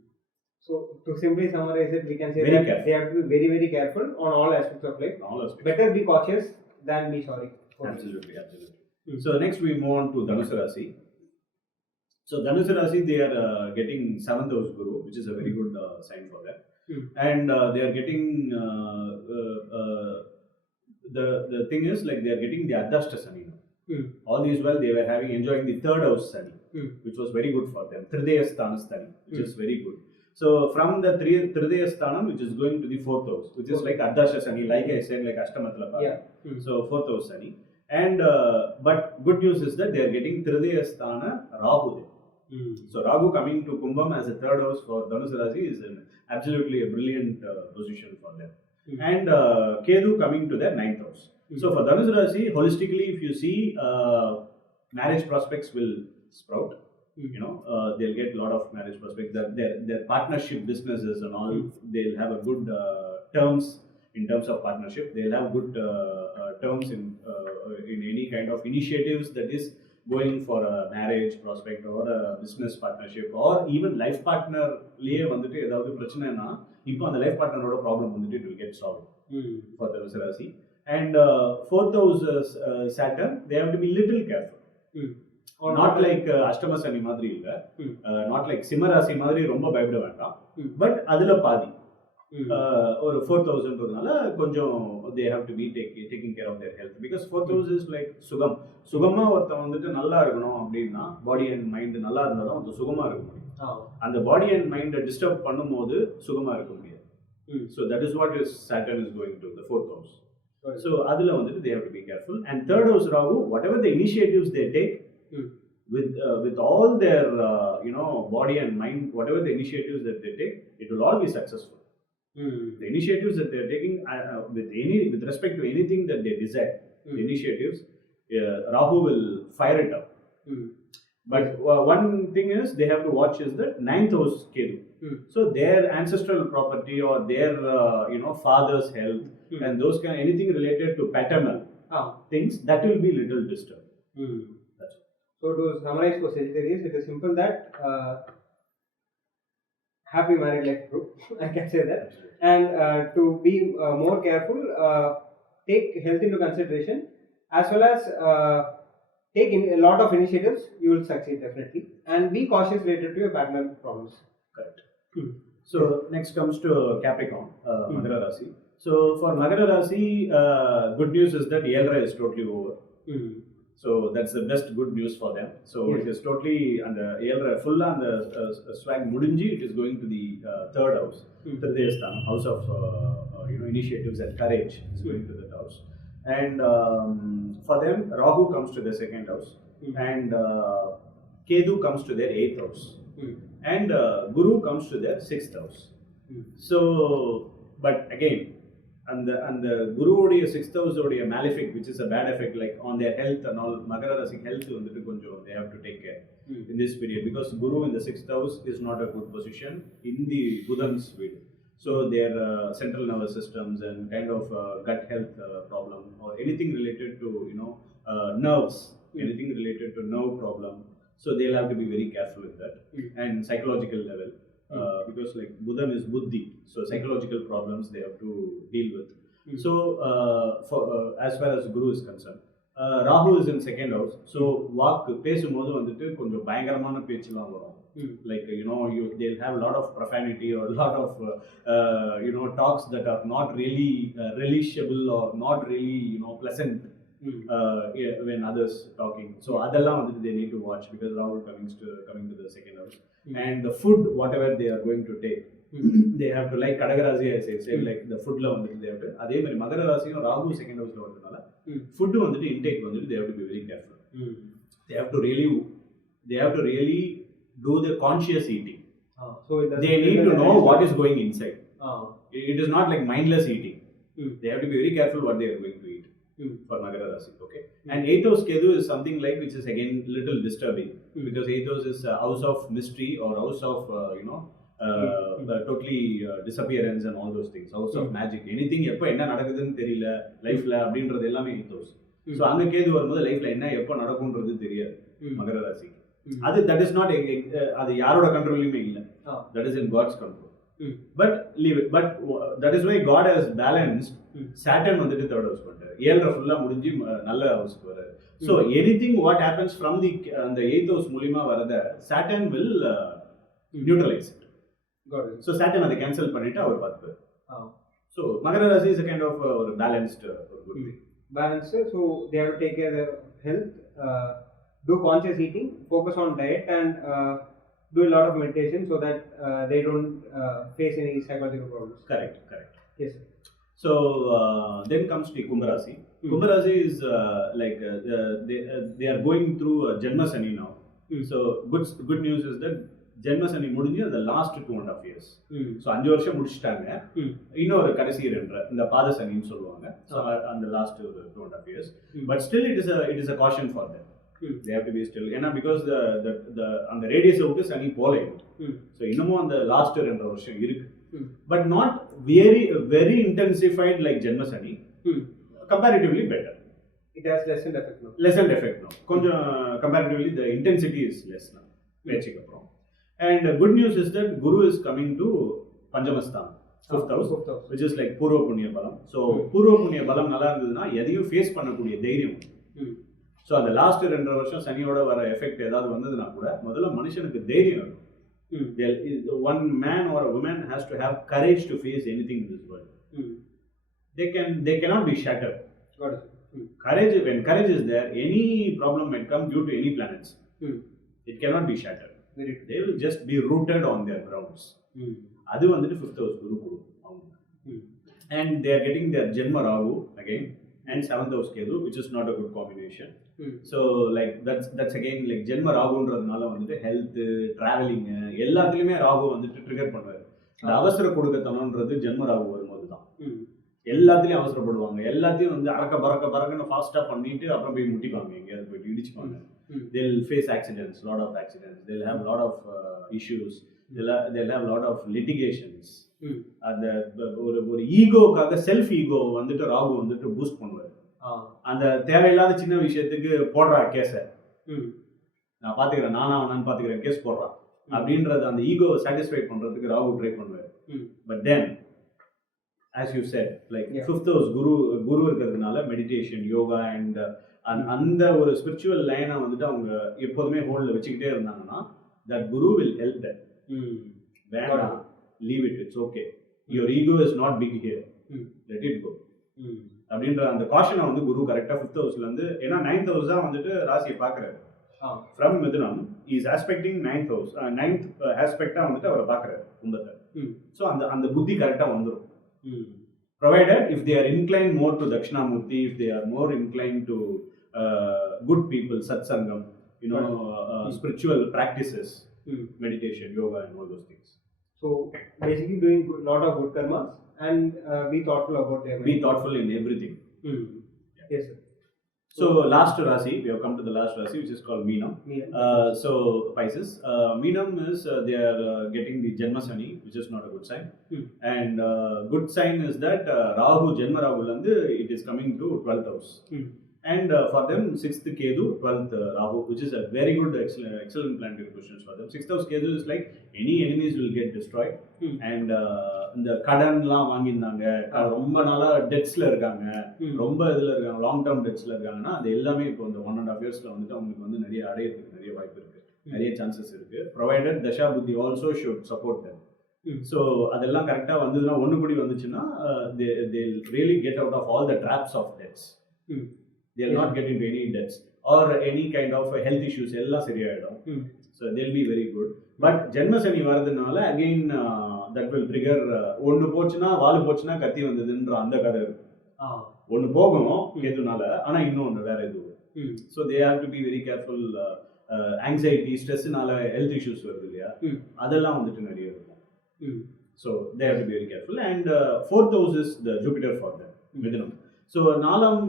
So to simply summarize it, we can say Very that careful. they have to be very, very careful on all aspects of life. All aspects. Better be cautious than be sorry. Absolutely. So next we move on to Dhanusa Rasi. So Dhanusa Rasi, they are getting 7th house Guru, which is a very good sign for them. And they are getting the thing is, like, they are getting the Adashta Sani now. All these while they were enjoying the 3rd house Sani, which was very good for them. Tridaya Sthana Sani, which is very good. So from the Tridaya Sthanam, which is going to the 4th house, which is like Adashta Sani, like I said, like Ashtamatla. So 4th house Sani. And but good news is that they are getting Tridaya Sthana Rahu there. So Rahu coming to Kumbham as a 3rd house for Dhanusa Rasi is absolutely a brilliant position for them. And Ketu coming to their 9th house. So for Dhanusa Rasi, holistically, if you see, marriage prospects will sprout. They'll get a lot of marriage prospects. Their partnership businesses and all, they'll have a good terms in terms of partnership. They'll have good terms in any kind of initiatives that is going for a marriage prospect or a business partnership, or even life partner liye vandu edavadhu prachana na ipo and life partner oda problem vandu it will get solved for the Dhanusa Rasi. And 4th house Saturn, they have to be little careful. Not like Ashtama Sani madri illa, not like Simha Rasi madri romba bayapida vendam, but adula paadi or 4th houseன்றதுனால கொஞ்சம் they have to be taking care of their health, because 4th house is like சுகமா ஒருத்தன் வந்துட்டு நல்லா இருக்கணும் அப்படின்னா body and mind நல்லா இருந்தா தான் அது சுகமா இருக்க முடியும். அந்த பாடி அண்ட் மைண்டை டிஸ்டர்ப் பண்ணும்போது சுகமா இருக்க முடியாது. So that is what Saturn is going to the 4th house. So அதுல வந்துட்டு they have to be careful. And 3rd house Rahu, whatever the initiatives they take with all their body and mind, whatever the initiatives that they take, it will all be successful. The initiatives that they are taking with respect to anything that they desire, the initiatives, Rahu will fire it up. But one thing is they have to watch is that 9th house Ketu. So their ancestral property or their father's health and those kind, anything related to paternal things, that will be little disturbed. That's all. So to summarize for Sagittarius, it is simple that happy married life group, I can say that. And to be more careful, take health into consideration, as well as take a lot of initiatives. You will succeed definitely, and be cautious related to your partner problems. Correct. So next comes to Capricorn, Magara Rasi. So for Magara Rasi, good news is that Yelra is totally over. So that's the best good news for them. So it is totally under full on the swag mudinji. It is going to the 3rd house, Tridayasthan, house of initiatives and courage is going to that house. And for them, Rahu comes to the 2nd house, and Ketu comes to their 8th house, and Guru comes to their 6th house. So, but again, and the Guru odia 6th house odia malefic, which is a bad effect, like on their health and all. Magara Rasi health vandu konjam they have to take care in this period, because Guru in the 6th house is not a good position in the Budan's video. So their central nervous systems and kind of gut health problem, or anything related to nerves, anything related to nerve problem. So they'll have to be very careful with that. And psychological level, because like Buddha is Buddhi, so psychological problems they have to deal with. So for as far as Guru is concerned, Rahu is in 2nd house. So வாக்கு பேசும்போது வந்துட்டு கொஞ்சம் பயங்கரமான பேச்செல்லாம் வரும். Like they'll have a lot of profanity or a lot of talks that are not really relishable or not really pleasant when others talking. So adella they need to watch, because Rahu coming to the 2nd house. And the food, whatever they are going to take, they have to, like Kadagarasi I say like the food la they have to adhe mari Magara Rasi and Rahu 2nd house la vandadala food intake they have to be very careful. They have to really do the conscious eating. So they need to know what is going inside. It is not like mindless eating. They have to be very careful what they are going to eat. for Magara Rasi. Okay, and 8th house Ketu is something like which is again little disturbing because 8th house is a house of mystery or house of totally disappearance and all those things, house of magic, anything எப்போ என்ன நடக்குதுன்னு தெரியல லைஃப்ல அப்படின்றது எல்லாமே 8th house. So அங்கே கேது வரும்போது லைஃப்ல என்ன எப்போ நடக்கும்ன்றது தெரியாது மகர ராசிக்கு. அது தட் இஸ் நாட் அது யாரோட கண்ட்ரோல்லையுமே இல்லை, that is in God's control. But leave it. But that is why God has balanced Saturn வந்துட்டு தேர்ட் ஹவுஸ் பண்றாரு, 7 ஃபுல்லா முடிஞ்சு நல்ல ஹவுஸ்க்கு வராரு. So anything what happens from the அந்த 8th ஹவுஸ் மூலியமா வரத Saturn will neutralise it. So Saturn அதை கேன்சல் பண்ணிட்டு அவர் பார்த்துப்பாரு. ஸோ மகர ராசி இஸ் a kind of ஒரு பேலன்ஸ்டு ஒரு good thing. Balanced, so they have to take care of their health, do conscious eating, focus on diet, and do a lot of meditation so that they don't face any psychological problems. Correct. Yes. So then comes the Kumbha Rasi. Kumbha Rasi is like they are going through Janma Sani now. So good news is that Janma Sani முடிஞ்சு அந்த last 2.5 years. So 5 வருஷம் முடிச்சுட்டாங்க. இன்னொரு கடைசி 2 இந்த பாத சனின்னு சொல்லுவாங்க. So அந்த last 2.5 years. But still it is a caution for them. They have to be still. ஏன்னா பிகாஸ் அந்த ரேடியஸை விட்டு சனி போல. ஸோ இன்னமும் அந்த லாஸ்ட் 2 வருஷம் இருக்கு. But not very intensified like ஜென்ம Shani. Comparatively better. It has lessened effect now. கொஞ்சம் comparatively the intensity is less now. பேச்சுக்கு அப்புறம். And good news is that Guru is coming to Panchamasthana, 5th house, which is like Purva Punya Balam. So Purva Punya Balam நல்லா இருந்ததுன்னா எதையும் face பண்ணக்கூடிய தைரியம். So அந்த last 2 வருஷம் சனியோட வர எஃபெக்ட் ஏதாவது வந்ததுன்னா கூட முதல்ல மனுஷனுக்கு தைரியம் இருக்கும். One man or a woman has to have courage to face anything in this world. They cannot be shattered. Courage, when courage is there, any problem might come due to any planets. It cannot be shattered. They will just be rooted on their grounds. அது வந்துட்டு 5th house குரு அவங்க. And they are getting their Janma Rahu again and 7th house Ketu, which is not a good combination. So like that's again like Janma Rahuன்றதுனால வந்துட்டு health, travelling எல்லாத்துலயுமே ராகு வந்துட்டு trigger பண்ணுவாரு. அந்த அவசர கொடுக்கத்தனம்ன்றது ஜென்ம ராகு வரும்போது தான். எல்லாத்துலயும் அவசரப்படுவாங்க, எல்லாத்தையும் வந்து பறக்கன்னு ஃபாஸ்டா பண்ணிட்டு அப்புறம் போய் முட்டிப்பாங்க, எங்கேயாவது போயிட்டு இடிச்சுப்பாங்க. They'll face accidents, lot of accidents. They'll have lot of issues. They'll have lot of litigations. அந்த ஒரு ஈகோக்காக செல்ஃப் ஈகோ வந்துட்டு ராகு வந்துட்டு பூஸ்ட் பண்ணுவார். அந்த தேவையில்லாத சின்ன விஷயத்துக்கு போடுறா கேஸை, நான் பாத்துக்கிறேன், நானான்னு பாத்துக்கிறேன், கேஸ் போடுறான் அப்படின்றது அந்த ஈகோவை சாட்டிஸ்ஃபை பண்றதுக்கு ராகு ட்ரை பண்ணுவார். But then as you said, like 5th house குரு இருக்கிறதுனால மெடிடேஷன், யோகா அண்ட் அந்த ஒரு ஸ்பிரிச்சுவல் லைனை வந்துட்டு அவங்க எப்போதுமே ஹோல்ட்ல வச்சுக்கிட்டே இருந்தாங்கன்னா that Guru will help them. வேண்டாம், leave it, it's okay, your ego is not big here, let it go அப்படின்ற அந்த காஷனை வந்து குரு கரெக்டாக 5th ஹவுஸ்ல இருந்து, ஏன்னா 9th ஹவுஸ் தான் வந்துட்டு ராசியை பார்க்குறாரு. ஃப்ரம் மிதுனம் இஸ் ஆஸ்பெக்டிங் 9th ஹவுஸ், 9th ஆஸ்பெக்டாக வந்துட்டு அவரை பார்க்குறாரு கும்பத்தை. ஸோ அந்த புத்தி கரெக்டாக வந்துடும். Provided if they are inclined more to Dakshinamurti, if they are more inclined to good people, satsangam, spiritual practices, meditation, yoga and all those things. So basically doing a lot of good karmas and be thoughtful about their mind. Be thoughtful in everything. Yes sir. So last Rasi, we have come to the last Rasi, which is called Meenam. So Pisces, Meenam is they are getting the Janma Sani, which is not a good sign. And good sign is that Rahu, Janma Rahu landu, it is coming to 12th house. And for them 6th Ketu, 12th Rahu, which is a very good excellent planetary positions for them. 6th house Ketu is like any enemies will get destroyed. And இந்த கடன்லாம் வாங்கியிருந்தாங்க, ரொம்ப நாளாக டெட்ஸில் இருக்காங்க, ரொம்ப இதில் இருக்காங்க, long term டெட்ஸில் இருக்காங்கன்னா அது எல்லாமே இப்போ இந்த 1.5 yearsல வந்துட்டு அவங்களுக்கு வந்து நிறைய அடையிறதுக்கு நிறைய வாய்ப்பு இருக்குது, நிறைய சான்சஸ் இருக்குது. ப்ரொவைடட் தஷா புத்தி also should support them. So அதெல்லாம் கரெக்டாக வந்ததுன்னா ஒன்று கூடி வந்துச்சுன்னா they really get out of all the traps of debts. They will not get into any debts or any kind of health issues, எல்லாம் சரியாயிடும். So they'll be very good. But Janma Sani வரதுனால again that will trigger ஒன்று போச்சுன்னா வால் போச்சுன்னா கத்தி வந்ததுன்ற அந்த கதை இருக்கும். ஒன்று போகும் கேதுனால, ஆனால் இன்னொன்று வேற எதுவும். So they have to be very careful. Anxiety, ஸ்ட்ரெஸ்னால ஹெல்த் இஷ்யூஸ் வருது இல்லையா, அதெல்லாம் வந்துட்டு நிறைய இருக்கும். So they have to be very careful. And 4th house is the Jupiter for them, மிதுனம். So நாலாம்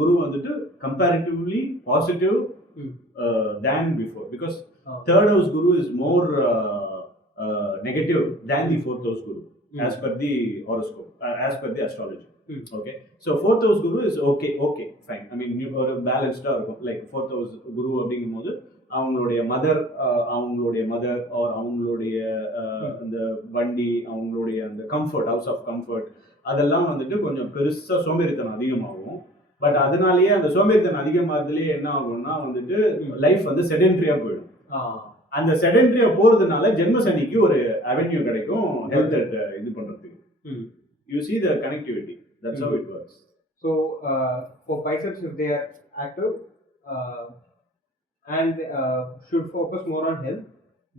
குரு வந்துட்டு comparatively positive than before, because third house guru is more negative than the fourth house guru as per the horoscope, as per the astrology. Okay, so fourth house guru is okay, fine. I mean, you are balanced இருக்கும். Like fourth house guru அப்படிங்கும்போது அவங்களுடைய mother or அவங்களுடைய அந்த வண்டி, அவங்களுடைய அந்த comfort, house of comfort, அதெல்லாம் வந்துட்டு கொஞ்சம் பெருசா சோம்பேறித்தனம் அதிகமாகும். பட் அதனாலேயே அந்த சோம்பேறித்தனம் அதிகமாகிறதுலேயே என்ன ஆகும்னா வந்துட்டு லைஃப் வந்து செடென்ட்ரியா போயிடும். அந்த செடென்ட்ரியா போறதுனால ஜென்ம சனிக்கு ஒரு அவென்யூ கிடைக்கும் ஹெல்த் இது பண்றதுக்கு. You see the connectivity. That's how it works. So for Pisces, if they are active and should focus more on health,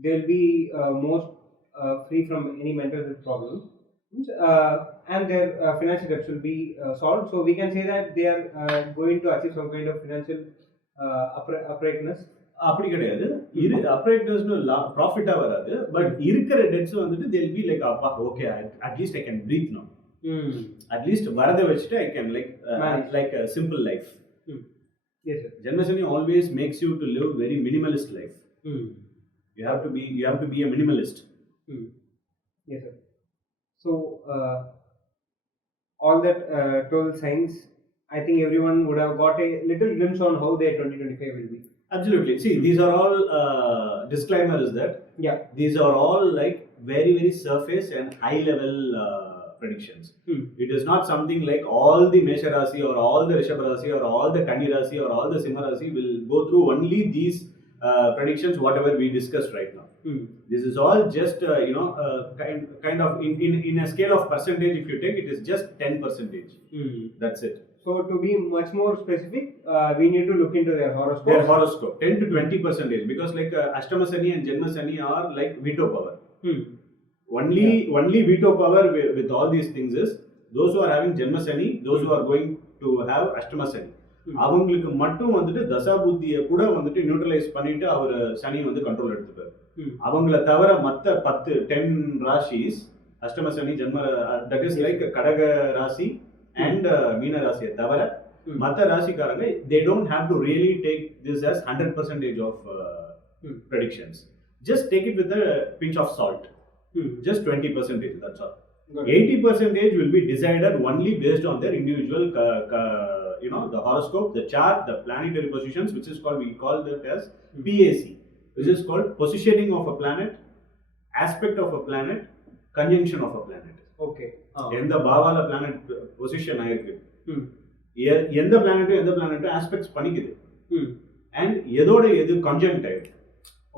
they'll be more free from any mental health problems, and their financial debts will be solved. So we can say that they are going to achieve some kind of financial uprightness. அப்படி கிடையாது, அப்ரைட்னஸ்னு ப்ராஃபிட்டா வராது. But இருக்கிற debts வந்துட்டு they'll be like, அப்பா okay, at least I can breathe now. At least வரத வச்சுட்டு I can like a simple life. Yes sir. Janmasani always makes you to live very minimalist life. You have to be a minimalist. Yes sir. So all that 12 signs, I think everyone would have got a little glimpse on how their 2025 will be. Absolutely. See, these are all disclaimer is that these are all like very very surface and high level predictions. It is not something like all the Mesha Rasi or all the Rishabh Rasi or all the Kanya Rasi or all the Simha Rasi will go through only these predictions whatever we discussed right now. This is all just kind of in a scale of percentage. If you take, it is just 10%. That's it. So to be much more specific, we need to look into their horoscope. Their horoscope 10 to 20%, because like Ashtama Sani and Janma Sani are like veto power. Only veto power with all these things is those who are having Janma Sani, those who are going to have Ashtama Sani. அவங்களுக்கு மட்டும் வந்துட்டு தசா புத்தியை கூட வந்துட்டு neutralise பண்ணிட்டு அவர் சனி வந்து control எடுத்துப்பாரு. அவங்கள தவிர மற்ற 10 ராசிஸ் அஷ்டம சனி ஜென்ம, தட் இஸ் லைக் கடக ராசி and மீன ராசியை தவிர மற்ற ராசிக்காரங்க they don't have to really take this as 100% of predictions. Just take it with a pinch of salt. Just 20%, that's all. 80% will be decided only based on their individual the horoscope, the chart, the planetary positions, which is called, we call that as PAC, which is called positioning of a planet, aspect of a planet, conjunction of a planet. Okay. எந்த பாவால planet position ஆயிருக்கு, எந்த பிளானட்டும் aspects பண்ணிக்குது, and எதோட எது கன்ஜங்க்ட் ஆயிருக்கு,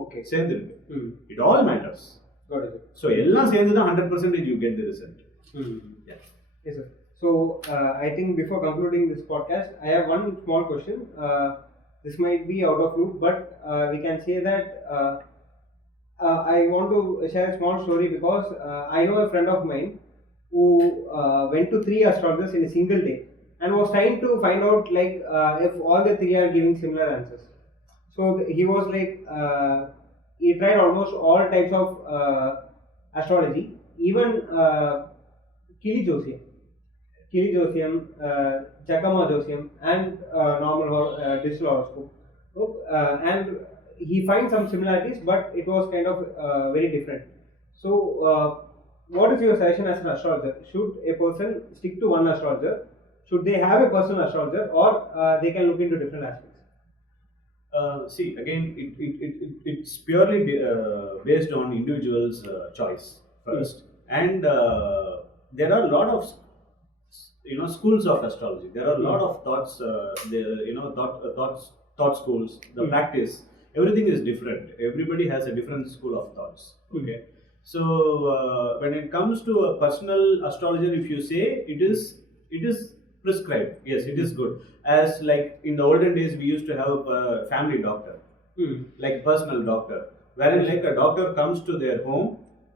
okay, சேர்ந்து இருக்கு. It all matters. So எல்லாம் சேர்ந்து தான் 100% you get the result. Yes sir. So I think before concluding this podcast, I have one small question. This might be out of loop, but we can say that I want to share a small story, because I know a friend of mine who went to 3 astrologers in a single day and was trying to find out like if all the 3 are giving similar answers. So he was like he tried almost all types of astrology, even Kili Josiam, Chakama Josiam, and normal digital horoscope. So, and he finds some similarities, but it was kind of very different. So what is your suggestion as an astrologer? Should a person stick to one astrologer? Should they have a personal astrologer, or they can look into different aspects? See, again, it's purely based on individual's choice first, and there are a lot of schools of astrology. There are a lot of thoughts, thought schools. The practice, everything is different. Everybody has a different school of thoughts. Okay. So when it comes to a personal astrologer, if you say it is prescribed, yes, it is good. As like in the olden days, we used to have a family doctor, like personal doctor, wherein like a doctor comes to their home,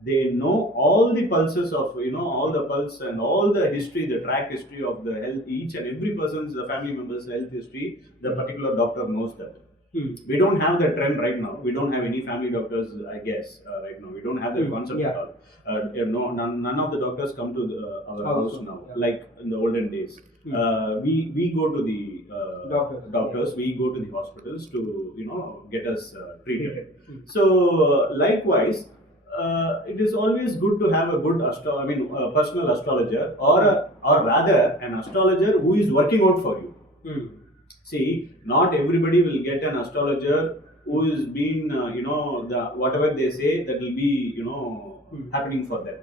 they know all the pulses of all the pulse and all the history, the track history of the health, each and every person's, the family member's health history. The particular doctor knows that. We don't have the trend right now. We don't have any family doctors, I guess, right now. We don't have that concept at all. None of the doctors come to our house now, like in the olden days. We go to the doctors. We go to the hospitals to get us treated. So likewise, it is always good to have a good personal astrologer, or rather an astrologer who is working out for you. See, not everybody will get an astrologer who is been whatever they say, that will be happening for them.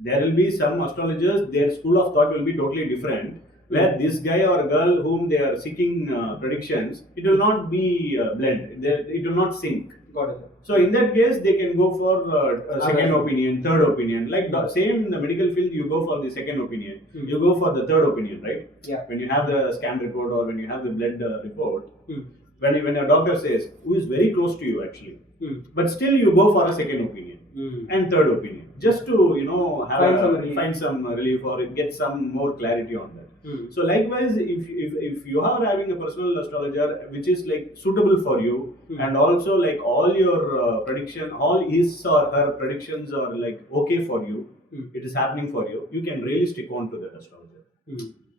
There will be some astrologers, their school of thought will be totally different, where this guy or girl whom they are seeking predictions, it will not be blend, it will not sync. Got it. So in that case, they can go for a second opinion, third opinion. Like same in the medical field, you go for the second opinion, you go for the third opinion, right? Yeah. When you have the scan report or when you have the blood report, when a doctor says, who is very close to you actually, but still you go for a second opinion and third opinion, just to find some relief or get some more clarity on that. So likewise, if you are having a personal astrologer which is like suitable for you, and also like all your prediction, all his or her predictions are like okay for you, it is happening for you, you can really stick on to that astrologer.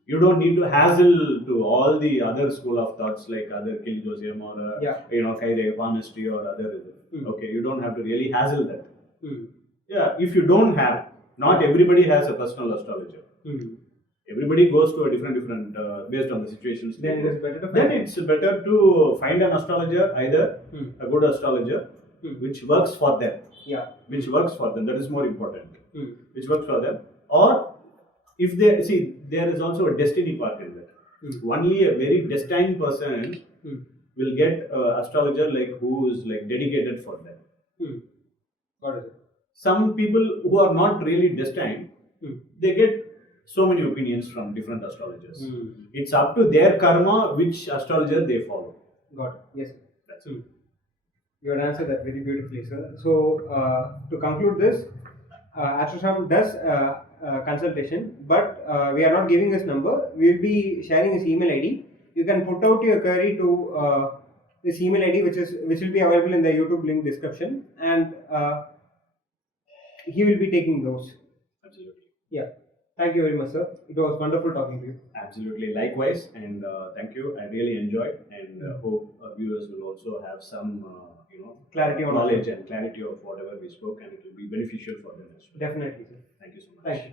You don't need to hassle to all the other school of thoughts like other Kilidosium or Kaire, palmistry or other. Okay, you don't have to really hassle that. Yeah, if you don't have, not everybody has a personal astrologer. Everybody goes to a different based on the situations. Then it is better to it's better to find an astrologer, either a good astrologer, which works for them. Yeah. Which works for them. That is more important. Which works for them. Or if they see, there is also a destiny part in that. Only a very destined person will get astrologer like who is like dedicated for them. Got it. Some people who are not really destined, they get so many opinions from different astrologers. It's up to their karma which astrologer they follow. Got it. Yes. That's it. You had answered that very beautifully, sir. So, to conclude this, Astrosam does consultation, but we are not giving his number. We will be sharing his email ID. You can put out your query to this email ID, which will be available in the YouTube link description, and he will be taking those. Absolutely. Yeah. Thank you very much, sir. It was wonderful talking to you. Absolutely. Likewise, and thank you. I really enjoyed, and hope viewers will also have some clarity on knowledge and clarity of whatever we spoke, and it will be beneficial for them as well. Definitely, sir. Thank you so much. Thank you.